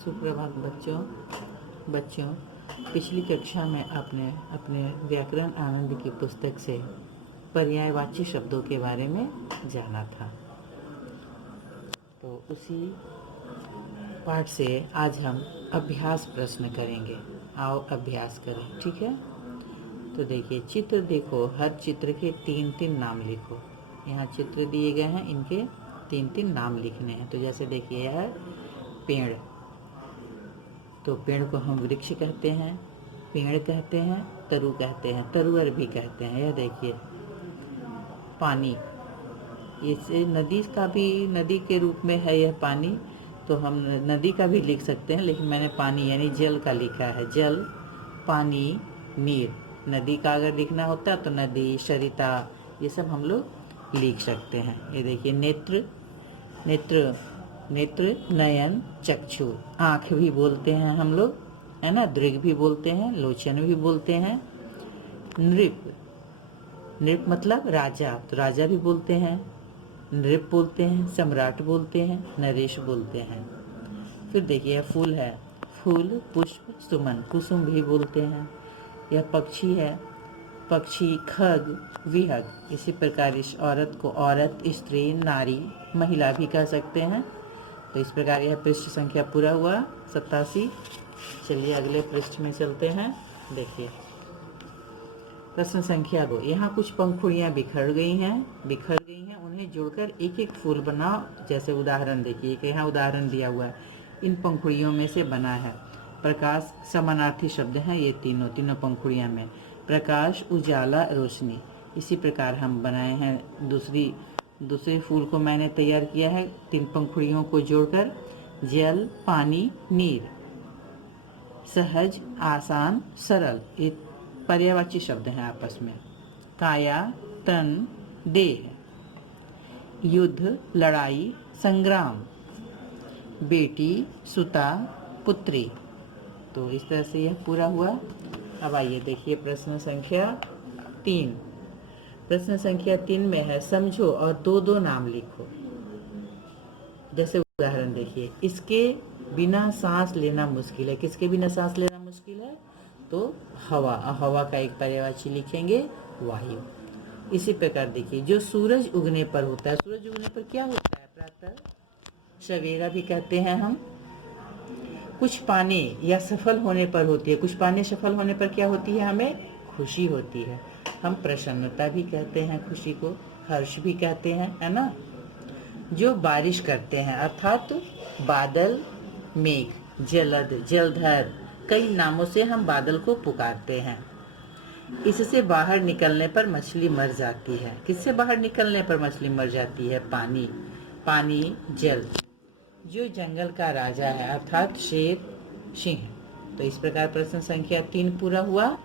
सुप्रभात बच्चों। पिछली कक्षा में आपने अपने व्याकरण आनंद की पुस्तक से पर्यायवाची शब्दों के बारे में जाना था। तो उसी पाठ से आज हम अभ्यास प्रश्न करेंगे। आओ अभ्यास करें, ठीक है। तो देखिए, चित्र देखो, हर चित्र के 3-3 नाम लिखो। यहाँ चित्र दिए गए हैं, इनके 3-3 नाम लिखने हैं। तो जैसे देखिए, यह है पेड़, तो पेड़ को हम वृक्ष कहते हैं, पेड़ कहते हैं, तरु कहते हैं, तरुअर भी कहते हैं। यह देखिए पानी, इसे नदी का भी, नदी के रूप में है यह पानी, तो हम नदी का भी लिख सकते हैं, लेकिन मैंने पानी यानी जल का लिखा है। जल, पानी, नीर। नदी का अगर लिखना होता तो नदी, सरिता, ये सब हम लोग लिख सकते हैं। ये देखिए नेत्र, नेत्र नेत्र, नयन, चक्षु, आँख भी बोलते हैं हम लोग, है ना। दृग भी बोलते हैं, लोचन भी बोलते हैं। नृप, नृप मतलब राजा, तो राजा भी बोलते हैं, नृप बोलते हैं, सम्राट बोलते हैं, नरेश बोलते हैं। फिर देखिए फूल है, फूल, पुष्प, सुमन, कुसुम भी बोलते हैं। यह पक्षी है, पक्षी, खग, विहग। इसी प्रकार इस औरत को औरत, स्त्री, नारी, महिला भी कह सकते हैं। तो इस प्रकार यह पृष्ठ संख्या पूरा हुआ 87। चलिए अगले पृष्ठ में चलते हैं। देखिए प्रश्न संख्या 2। यहाँ कुछ पंखुड़ियाँ बिखर गई हैं, उन्हें जोड़कर एक एक फूल बनाओ। जैसे उदाहरण देखिए, यहाँ उदाहरण दिया हुआ है, इन पंखुड़ियों में से बना है प्रकाश। समानार्थी शब्द हैं ये तीनों पंखुड़ियाँ में। प्रकाश, उजाला, रोशनी। इसी प्रकार हम बनाए हैं दूसरे फूल को मैंने तैयार किया है 3 पंखुड़ियों को जोड़कर। जल, पानी, नीर। सहज, आसान, सरल, ये पर्यायवाची शब्द हैं आपस में। काया, तन, देह। युद्ध, लड़ाई, संग्राम। बेटी, सुता, पुत्री। तो इस तरह से यह पूरा हुआ। अब आइए देखिए प्रश्न संख्या 3। प्रश्न संख्या 3 में है, समझो और 2-2 नाम लिखो। जैसे उदाहरण देखिए, इसके बिना सांस लेना मुश्किल है। किसके बिना सांस लेना मुश्किल है? तो हवा। हवा का एक पर्यायवाची लिखेंगे, वायु। इसी प्रकार देखिए, जो सूरज उगने पर होता है, सूरज उगने पर क्या होता है? प्रातः, सवेरा भी कहते हैं हम। कुछ पाने या सफल होने पर होती है, कुछ पाने सफल होने पर क्या होती है? हमें खुशी होती है। हम प्रसन्नता भी कहते हैं, खुशी को हर्ष भी कहते हैं, है ना। जो बारिश करते हैं अर्थात बादल, मेघ, जलद, जलधर, कई नामों से हम बादल को पुकारते हैं। इससे बाहर निकलने पर मछली मर जाती है। किससे बाहर निकलने पर मछली मर जाती है? पानी, पानी, जल। जो जंगल का राजा है अर्थात शेर, सिंह। तो इस प्रकार प्रश्न संख्या 3 पूरा हुआ।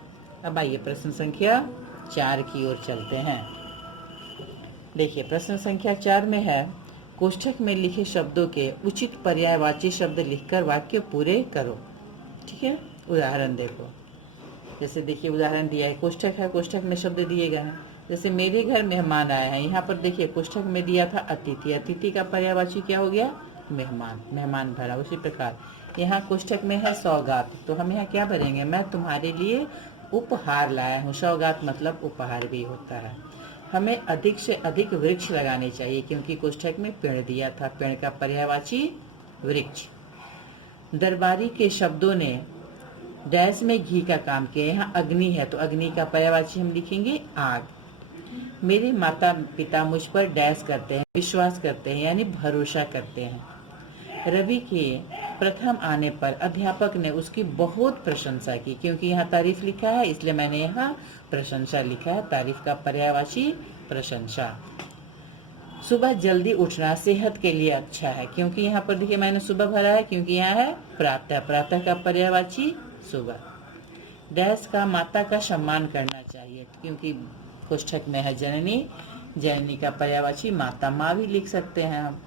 अब आइए प्रश्न संख्या 4 की ओर चलते हैं। देखिए प्रश्न संख्या 4 में है, कोष्ठक में लिखे शब्दों के उचित पर्यायवाची शब्द लिखकर वाक्य पूरे करो। ठीक है, उदाहरण देखो। जैसे देखिए उदाहरण दिया है, कोष्ठक है, कोष्ठक में शब्द दिए गए हैं। जैसे मेरे घर मेहमान आए हैं, यहाँ पर देखिए कोष्ठक में दिया था अतिथि। अतिथि का पर्यायवाची क्या हो गया? मेहमान, मेहमान भरा। उसी प्रकार यहाँ कोष्ठक में है सौगात, तो हम यहाँ क्या भरेंगे? मैं तुम्हारे लिए उपहार लाया हूँ। सौगात मतलब उपहार भी होता है। हमें अधिक से अधिक वृक्ष लगाने चाहिए, क्योंकि कोष्ठक में पेड़ दिया था। पेड़ का पर्यायवाची वृक्ष। दरबारी के शब्दों ने डैश में घी का काम किया। यहाँ अग्नि है, तो अग्नि का पर्यायवाची हम लिखेंगे आग। मेरे माता पिता मुझ पर डैश करते हैं, विश्वास करते हैं, यानी भरोसा करते हैं। रवि के प्रथम आने पर अध्यापक ने उसकी बहुत प्रशंसा की। क्योंकि यहाँ तारीफ लिखा है, इसलिए मैंने यहाँ प्रशंसा लिखा है। तारीफ का पर्यायवाची प्रशंसा। सुबह जल्दी उठना सेहत के लिए अच्छा है। क्योंकि यहाँ पर देखिए मैंने सुबह भरा है, क्योंकि यहाँ है प्रातः। प्रातः का पर्यायवाची सुबह। डैश का माता का सम्मान करना चाहिए, क्योंकि कोष्ठक में है जननी। जननी का पर्यायवाची माता, माँ भी लिख सकते हैं हम।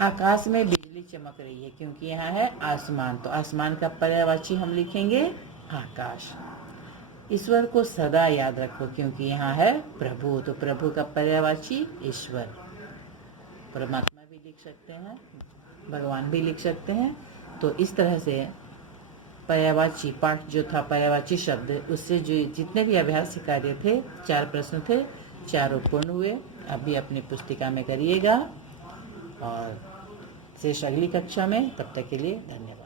आकाश में बिजली चमक रही है, क्योंकि यहाँ है आसमान, तो आसमान का पर्यायवाची हम लिखेंगे आकाश। ईश्वर को सदा याद रखो, क्योंकि यहाँ है प्रभु, तो प्रभु का पर्यायवाची ईश्वर। परमात्मा भी लिख सकते हैं, भगवान भी लिख सकते हैं। तो इस तरह से पर्यायवाची पाठ जो था, पर्यायवाची शब्द, उससे जो जितने भी अभ्यास कार्य थे, 4 प्रश्न थे, चारों पूर्ण हुए। अभी अपनी पुस्तिका में करिएगा और शेष अगली कक्षा में। तब तक के लिए धन्यवाद।